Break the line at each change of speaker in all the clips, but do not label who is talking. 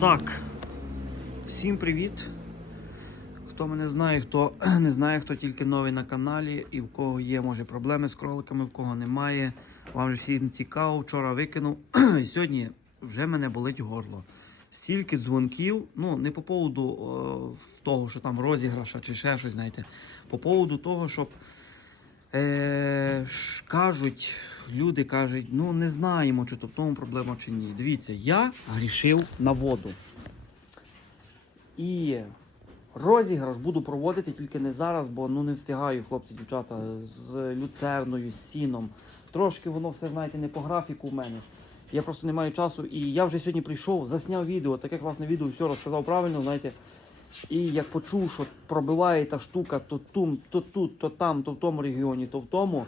Так, всім привіт. Хто мене знає, хто не знає, хто тільки новий на каналі і в кого є, може, проблеми з кроликами, в кого немає. Вам же всім цікаво, вчора викинув. І сьогодні вже мене болить горло. Стільки дзвонків, ну не по поводу о, того, що там розіграша чи ще щось, знаєте, по поводу того, щоб е, кажуть, люди кажуть, ну не знаємо, чи то в тому проблема чи ні. Дивіться, я грішив на воду. І розіграш буду проводити тільки не зараз, бо ну не встигаю, хлопці, дівчата, з люцерною, з сіном. Трошки воно все, знаєте, не по графіку в мене. Я просто не маю часу. І я вже сьогодні прийшов, засняв відео, таке класне відео, все розказав правильно, знаєте. І як почув, що пробиває та штука то тум, то тут, то там, то в тому регіоні, то в тому.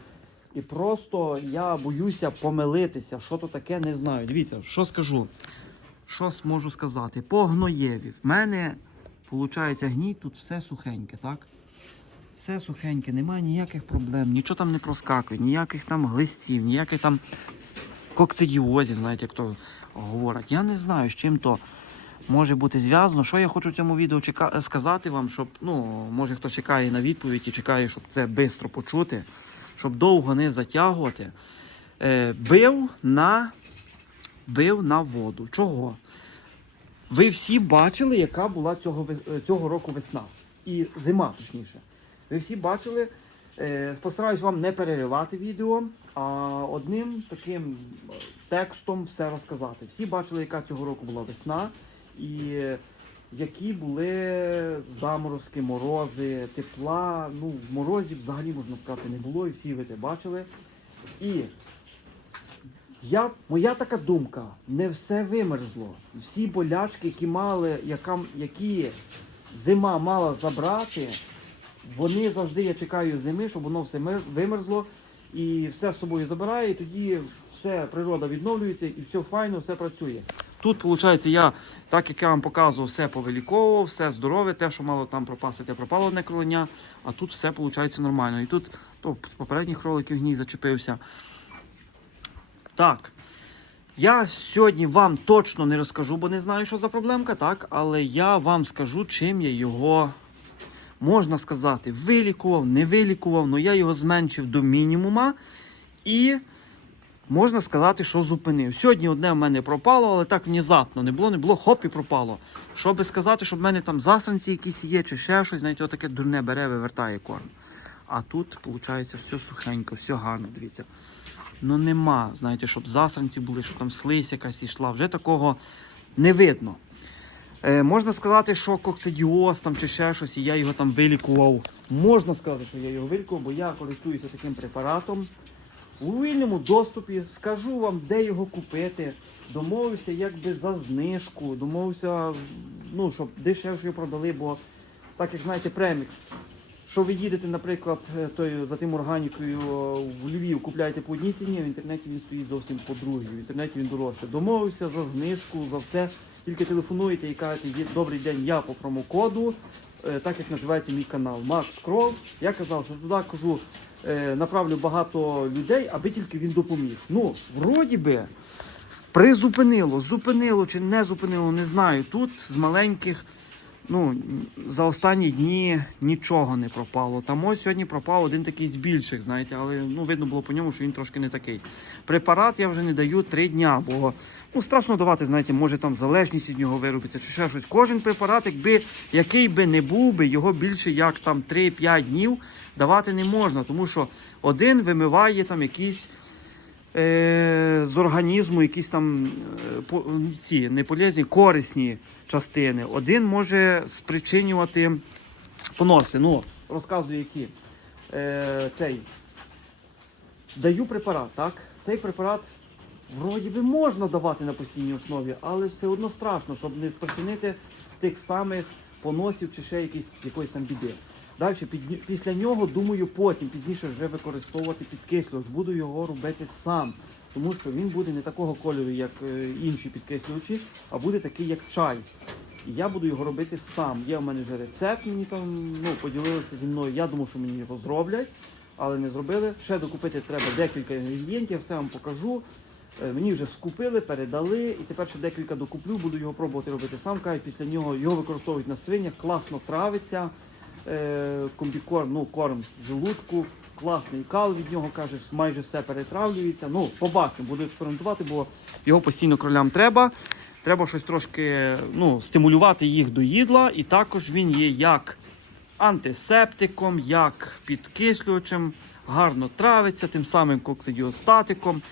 І просто я боюся помилитися, що то таке, не знаю. Дивіться, що скажу. Що можу сказати? По гноєві. В мене, виходить, гній тут все сухеньке, так? Все сухеньке, немає ніяких проблем, нічого там не проскакує, ніяких там глистів, ніяких там кокцидіозів, знаєте, як то говорять. Я не знаю, з чим то може бути зв'язано. Що я хочу в цьому відео сказати вам, щоб, ну, може хто чекає на відповідь і чекає, щоб це швидко почути, щоб довго не затягувати. Е, бив на бив на воду. Чого? Ви всі бачили, яка була цього, е, цього року весна. І зима, точніше. Ви всі бачили. Е, Постараюсь вам не переривати відео, а одним таким текстом все розказати. Всі бачили, яка цього року була весна, і які були заморозки, морози, тепла. Ну, морозів взагалі можна сказати не було, і всі ви це бачили. І я, моя така думка, не все вимерзло. Всі болячки, які мали, яка, які зима мала забрати, вони завжди я чекаю зими, щоб воно все вимерзло і все з собою забирає, і тоді все, природа відновлюється і все файно, все працює. Тут, виходить, я, так як я вам показував, все повиліковував, все здорове, те, що мало там пропасти, те пропало одне кролення, а тут все виходить нормально. І тут то, з попередніх роликів гній зачепився. Так. Я сьогодні вам точно не розкажу, бо не знаю, що за проблемка, так? Але я вам скажу, чим я його, можна сказати, вилікував, не вилікував, але я його зменшив до мінімума і можна сказати, що зупинив. Сьогодні одне в мене пропало, але так внезапно не було, не було, хоп і пропало. Щоб сказати, що в мене там засранці якісь є, чи ще щось, знаєте, отаке дурне бере, вивертає корм. А тут, виходить, все сухенько, все гарно, дивіться. Ну нема, знаєте, щоб засранці були, щоб там слизь якась йшла. Вже такого не видно. Е, можна сказати, що кокцидіоз там чи ще щось, і я його там вилікував. Можна сказати, що я його вилікував, бо я користуюся таким препаратом. У вільному доступі скажу вам, де його купити. Домовився якби за знижку, домовився, ну, щоб дешевше його продали, бо так як знаєте, премікс. Що ви їдете, наприклад, е, тою, за тим органікою е, в Львів, купляєте по одній ціні, в інтернеті він стоїть зовсім по другій. В інтернеті він дорожче. Домовився за знижку, за все. Тільки телефонуєте і кажете, добрий день, я по промокоду, е, так як називається мій канал Макс Крол. Я казав, що туди кажу, направлю багато людей, аби тільки він допоміг. Ну, вроді би, призупинило, зупинило чи не зупинило, не знаю. Тут з маленьких ну, за останні дні нічого не пропало. Там ось сьогодні пропав один такий з більших, знаєте, але ну, видно було по ньому, що він трошки не такий. Препарат я вже не даю три дня, бо ну, страшно давати, знаєте, може там залежність від нього виробиться чи ще щось. Кожен препарат, якби який би не був би, його більше як там 3-5 днів давати не можна, тому що один вимиває там якісь з організму якісь там е, ці неполезні, корисні частини. Один може спричинювати поноси. Ну, розказую, які. Е, цей. Даю препарат, так? Цей препарат вроді би можна давати на постійній основі, але все одно страшно, щоб не спричинити тих самих поносів чи ще якісь, якоїсь там біди. Далі, під, після нього, думаю, потім пізніше вже використовувати підкислювач. Буду його робити сам, тому що він буде не такого кольору, як е, інші підкислювачі, а буде такий, як чай. І я буду його робити сам. Є в мене вже рецепт, мені там ну, поділилися зі мною. Я думав, що мені його зроблять, але не зробили. Ще докупити треба декілька інгредієнтів, я все вам покажу. Е, Мені вже скупили, передали, і тепер ще декілька докуплю, буду його пробувати робити сам. Кажуть, після нього його використовують на свинях, класно травиться. Е, комбікорм, ну корм желудку, класний кал від нього, каже, майже все перетравлюється. Ну, побачимо, буду експериментувати, бо його постійно кролям треба. Треба щось трошки ну, стимулювати їх до їдла, і також він є як антисептиком, як підкислювачем, гарно травиться, тим самим коксидіостатиком.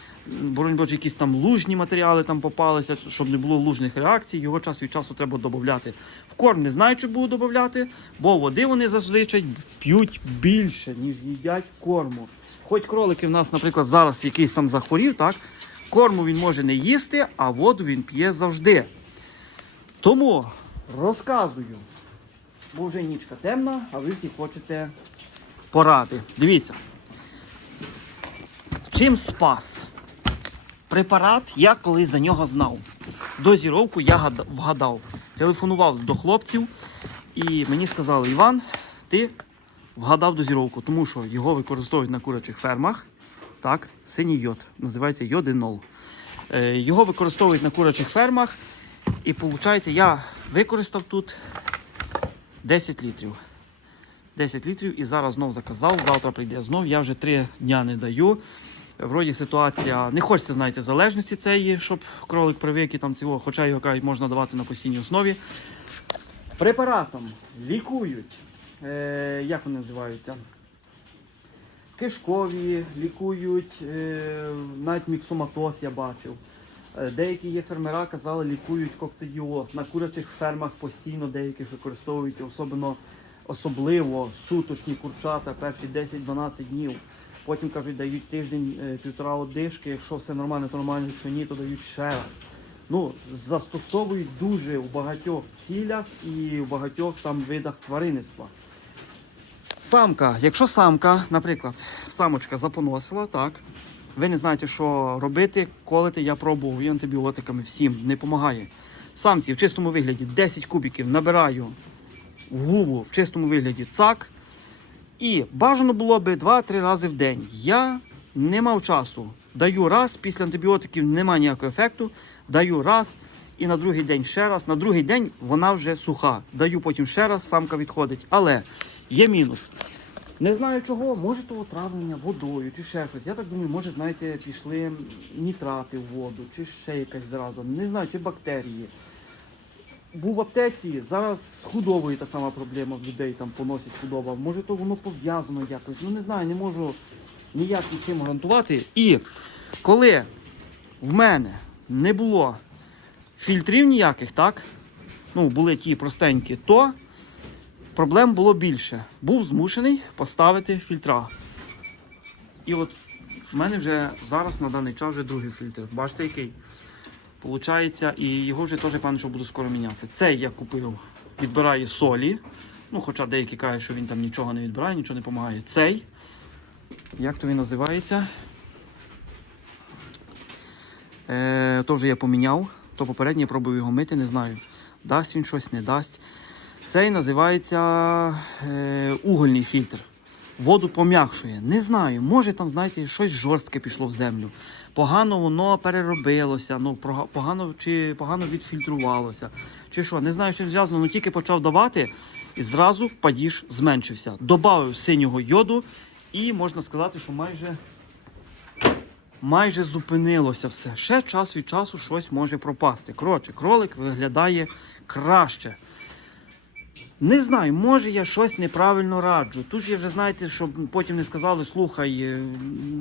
Боронь Боже, якісь там лужні матеріали там попалися, щоб не було лужних реакцій. Його час від часу треба додати. В корм не знаю, чи буду додати, бо води вони зазвичай п'ють більше, ніж їдять корму. Хоч кролики в нас, наприклад, зараз якийсь там захворів, так? Корму він може не їсти, а воду він п'є завжди. Тому розказую, бо вже нічка темна, а ви всі хочете поради. Дивіться. Чим спас? Препарат я колись за нього знав. Дозіровку я вгадав. Телефонував до хлопців і мені сказали, Іван, ти вгадав дозіровку, тому що його використовують на курячих фермах. Так, синій йод. Називається йодинол. Е, Його використовують на курячих фермах. І виходить, я використав тут 10 літрів. 10 літрів і зараз знов заказав. Завтра прийде знов. Я вже 3 дня не даю. Вроді ситуація, не хочеться, знаєте, залежності цієї, щоб кролик привик і там цього, хоча його кажуть, можна давати на постійній основі. Препаратом лікують. Е, як вони називаються? Кишкові, лікують, е, навіть міксоматоз я бачив. Е, Деякі є фермера, казали, лікують кокцидіоз. На курячих фермах постійно деяких використовують, особливо, особливо суточні курчата перші 10-12 днів. Потім кажуть, дають тиждень е, одишки. Якщо все нормально, то нормально, якщо ні, то дають ще раз. Ну, застосовують дуже у багатьох цілях і в багатьох там видах тваринництва. Самка, якщо самка, наприклад, самочка запоносила, так. Ви не знаєте, що робити, колити я пробував антибіотиками всім не допомагає. Самці в чистому вигляді 10 кубиків набираю в губу в чистому вигляді цак. І бажано було би 2-3 рази в день. Я не мав часу. Даю раз, після антибіотиків немає ніякого ефекту. Даю раз і на другий день ще раз. На другий день вона вже суха. Даю потім ще раз, самка відходить. Але є мінус. Не знаю чого, може то отравлення водою чи ще щось. Я так думаю, може, знаєте, пішли нітрати в воду, чи ще якась зараза. Не знаю, чи бактерії. Був в аптеці, зараз з худобою та сама проблема в людей там поносять худоба. Може то воно пов'язано якось. Ну не знаю, не можу ніяк нічим гарантувати. І коли в мене не було фільтрів ніяких, так? Ну, були ті простенькі, то проблем було більше. Був змушений поставити фільтра. І от в мене вже зараз на даний час вже другий фільтр. Бачите, який? Получається, і його вже теж певно, що буду скоро міняти. Цей я купив, відбирає солі. Ну, хоча деякі кажуть, що він там нічого не відбирає, нічого не допомагає. Цей. Як то він називається? Е, то вже я поміняв. То попередньо я пробую його мити, не знаю. Дасть він щось, не дасть. Цей називається е, угольний фільтр. Воду пом'якшує. Не знаю, може там, знаєте, щось жорстке пішло в землю. Погано воно переробилося, ну погано чи погано відфільтрувалося. Чи що, не знаю, чим зв'язано, ну тільки почав давати, і зразу падіж зменшився. Добавив синього йоду, і можна сказати, що майже, майже зупинилося все. Ще час від часу щось може пропасти. Коротше, кролик виглядає краще. Не знаю, може я щось неправильно раджу. Тут я вже знаєте, щоб потім не сказали, слухай, е,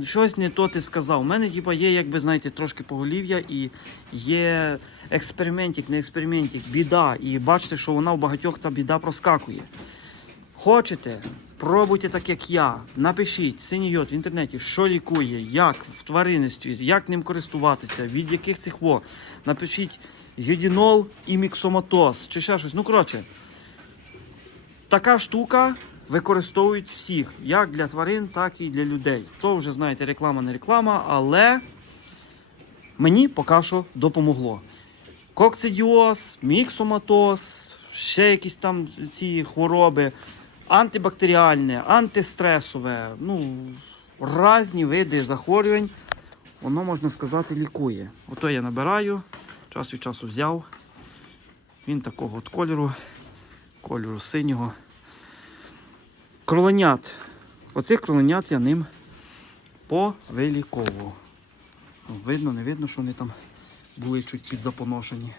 щось не то ти сказав. У мене типа, є, якби знаєте, трошки поголів'я і є експериментик, не експериментик, біда. І бачите, що вона у багатьох та біда проскакує. Хочете, пробуйте так, як я. Напишіть синій йод в інтернеті, що лікує, як в тваринництві, як ним користуватися, від яких цих во. Напишіть гідінол і міксоматоз, чи ще щось. Ну, коротше. Така штука використовують всіх, як для тварин, так і для людей. То вже знаєте, реклама не реклама, але мені поки що допомогло. Кокцидіоз, міксоматоз, ще якісь там ці хвороби, антибактеріальне, антистресове, ну, різні види захворювань воно, можна сказати, лікує. Ото я набираю, час від часу взяв. Він такого от кольору, кольору синього. Кроленят. Оцих кроленят я ним повиліковував. Видно, не видно, що вони там були чуть підзапоношені.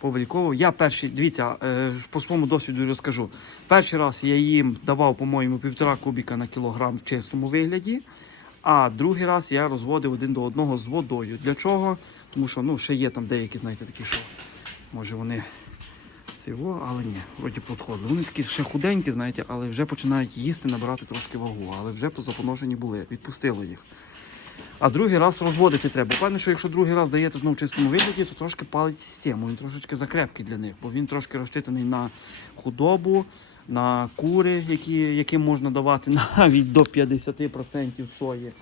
Повиліковував. Я перший, дивіться, е, по своєму досвіду розкажу. Перший раз я їм давав, по-моєму, півтора кубіка на кілограм в чистому вигляді. А другий раз я розводив один до одного з водою. Для чого? Тому що ну, ще є там деякі, знаєте, такі, що може вони цього, але ні, вроді підходили. Вони такі ще худенькі, знаєте, але вже починають їсти, набирати трошки вагу, але вже позапоношені були, відпустило їх. А другий раз розводити треба. Певно, що якщо другий раз даєте знову чистому вигляді, то трошки палить систему. Він трошечки закрепкий для них, бо він трошки розчитаний на худобу, на кури, які, яким можна давати навіть до 50% сої.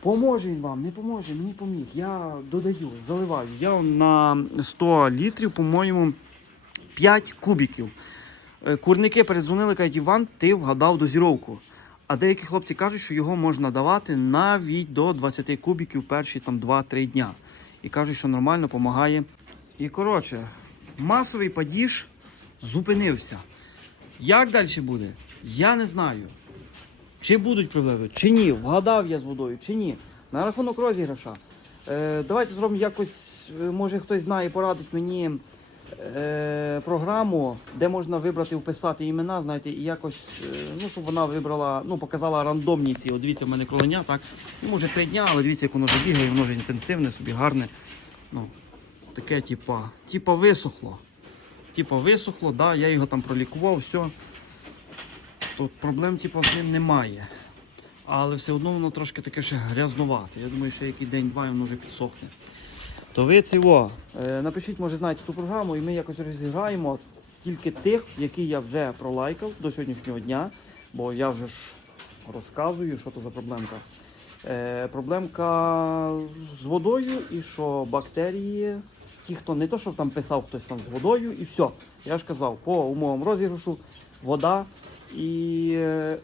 Поможе він вам, не поможе, мені поміг. Я додаю, заливаю. Я на 100 літрів, по-моєму, 5 кубіків. Е, Курники передзвонили, кажуть, Іван, ти вгадав дозіровку. А деякі хлопці кажуть, що його можна давати навіть до 20 кубіків перші там 2-3 дня. І кажуть, що нормально допомагає. І коротше, масовий падіж зупинився. Як далі буде? Я не знаю. Чи будуть проблеми, чи ні. Вгадав я з водою, чи ні. На рахунок розіграша. Е, давайте зробимо якось, е, може хтось знає, порадить мені е, програму, де можна вибрати, вписати імена, знаєте, і якось, е, ну, щоб вона вибрала, ну, показала рандомні ці. От дивіться, в мене кроленя, так. Ну, може три дня, але дивіться, як воно вже бігає, воно вже інтенсивне, собі гарне. Ну, таке, типа, типа висохло. Типа висохло, да, я його там пролікував, все. Тут проблем типу, з немає. Але все одно воно трошки таке ще грязнувате. Я думаю, що який день-два воно вже підсохне. То ви цього, е, напишіть, може, знаєте ту програму, і ми якось розіграємо тільки тих, які я вже пролайкав до сьогоднішнього дня, бо я вже ж розказую, що то за проблемка. Е, проблемка з водою і що бактерії, ті, хто не то, що там писав хтось там з водою, і все. Я ж казав, по умовам розіграшу, вода і е,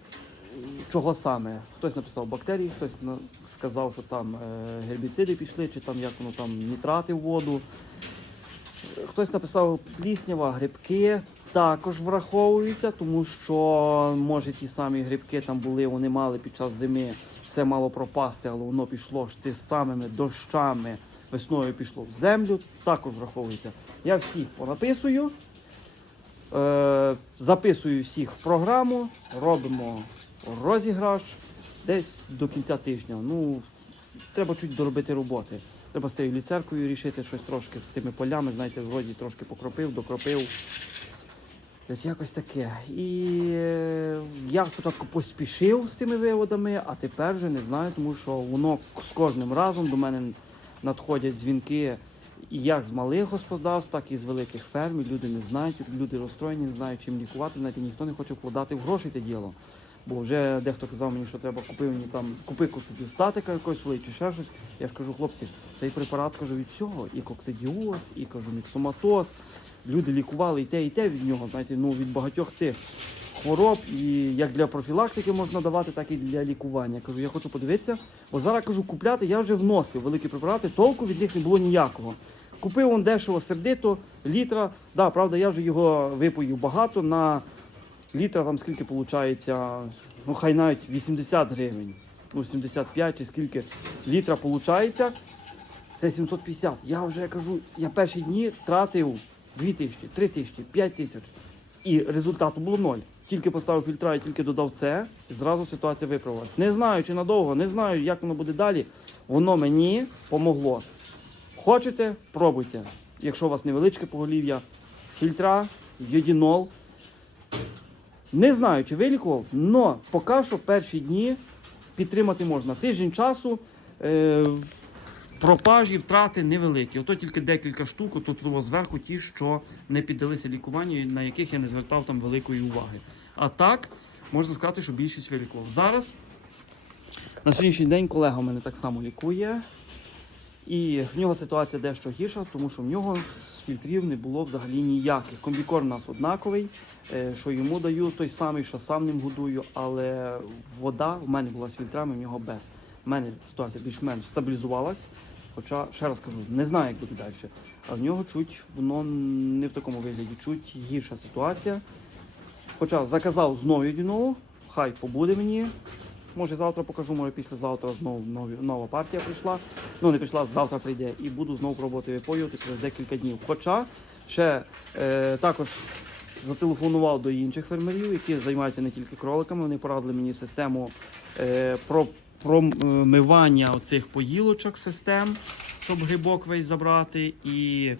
чого саме. Хтось написав бактерії, хтось сказав, що там е, гербіциди пішли, чи там як воно там нітрати в воду. Хтось написав пліснява, грибки також враховуються, тому що може ті самі грибки там були, вони мали під час зими все мало пропасти, але воно пішло ж ти самими дощами, весною пішло в землю, також враховується. Я всіх понаписую. Е, записую всіх в програму, робимо розіграш десь до кінця тижня. Ну, треба чуть доробити роботи. Треба з цією ліцеркою рішити щось трошки з тими полями, знаєте, вроді трошки покропив, докропив. Якось таке. І е, я спочатку поспішив з тими виводами, а тепер вже не знаю, тому що воно з кожним разом до мене надходять дзвінки як з малих господарств, так і з великих ферм. Люди не знають, люди розстроєні, не знають, чим лікувати. Знаєте, ніхто не хоче вкладати в гроші те діло. Бо вже дехто казав мені, що треба купи мені там купи коксидіостатика якось вилий чи ще щось. Я ж кажу, хлопці, цей препарат кажу від всього. І коксидіоз, і кажу, міксоматоз. Люди лікували і те, і те від нього, знаєте, ну від багатьох цих хвороб. І як для профілактики можна давати, так і для лікування. Кажу, я хочу подивитися, бо зараз кажу, купляти я вже вносив великі препарати, толку від них не було ніякого. Купив он дешево сердито, літра. Да, правда, я вже його випоїв багато на літра там скільки виходить, ну хай навіть 80 гривень, ну 75 чи скільки літра виходить, це 750. Я вже кажу, я перші дні тратив 2 тисячі, 3 тисячі, 5 тисяч. І результату було ноль. Тільки поставив фільтра і тільки додав це, і зразу ситуація виправилась. Не знаю, чи надовго, не знаю, як воно буде далі. Воно мені помогло. Хочете, пробуйте. Якщо у вас невеличке поголів'я, фільтра, йодінол. Не знаю, чи вилікував, але поки що перші дні підтримати можна. Тиждень часу е, пропажі, втрати невеликі. Ото тільки декілька штук, тут зверху ті, що не піддалися лікуванню, на яких я не звертав там великої уваги. А так, можна сказати, що більшість вилікував. Зараз на сьогоднішній день колега мене так само лікує. І в нього ситуація дещо гірша, тому що в нього фільтрів не було взагалі ніяких. Комбікорм у нас однаковий, е, що йому даю той самий, що сам ним годую, але вода в мене була з фільтрами, в нього без. в мене ситуація більш-менш стабілізувалась. Хоча, ще раз кажу, не знаю, як буде далі. А в нього чуть воно не в такому вигляді, чуть гірша ситуація. Хоча заказав знову єдиного, хай побуде мені. Може завтра покажу, може післязавтра знову нові, нова партія прийшла. Ну не прийшла, завтра прийде і буду знову пробувати випоювати через декілька днів. Хоча ще е, також зателефонував до інших фермерів, які займаються не тільки кроликами. Вони порадили мені систему е, про промивання оцих поїлочок систем, щоб грибок весь забрати. І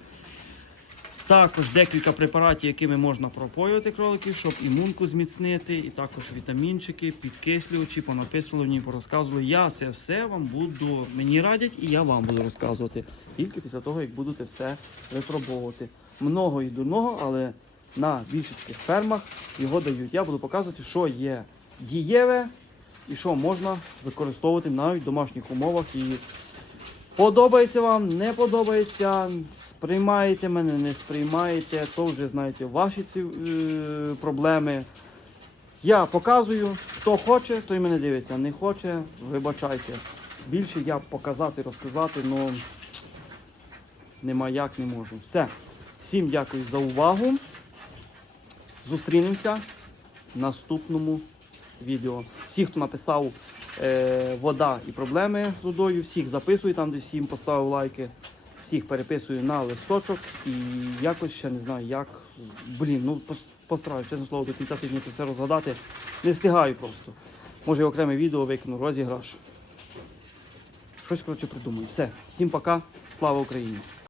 також декілька препаратів, якими можна пропоювати кроликів, щоб імунку зміцнити, і також вітамінчики, підкислювачі, понаписували порозказували. Я це все вам буду, мені радять, і я вам буду розказувати. Тільки після того, як будете все випробовувати. Много і дурного, але на більшість фермах його дають. Я буду показувати, що є дієве і що можна використовувати навіть в домашніх умовах. І Подобається вам, не подобається, сприймаєте мене, не сприймаєте, то вже знаєте ваші ці е, проблеми. Я показую, хто хоче, той мене дивиться. Не хоче, вибачайте. Більше я показати, розказати, ну нема як не можу. Все. Всім дякую за увагу. Зустрінемося в наступному відео. Всі, хто написав е, вода і проблеми з водою, всіх записую там, де всім поставив лайки. Всіх переписую на листочок і якось ще не знаю як. Блін, ну пос- постараюсь, чесно слово, до кінця тижня це все розгадати. Не встигаю просто. Може окреме відео викину, розіграш. Щось коротше придумаю. Все, всім пока, слава Україні!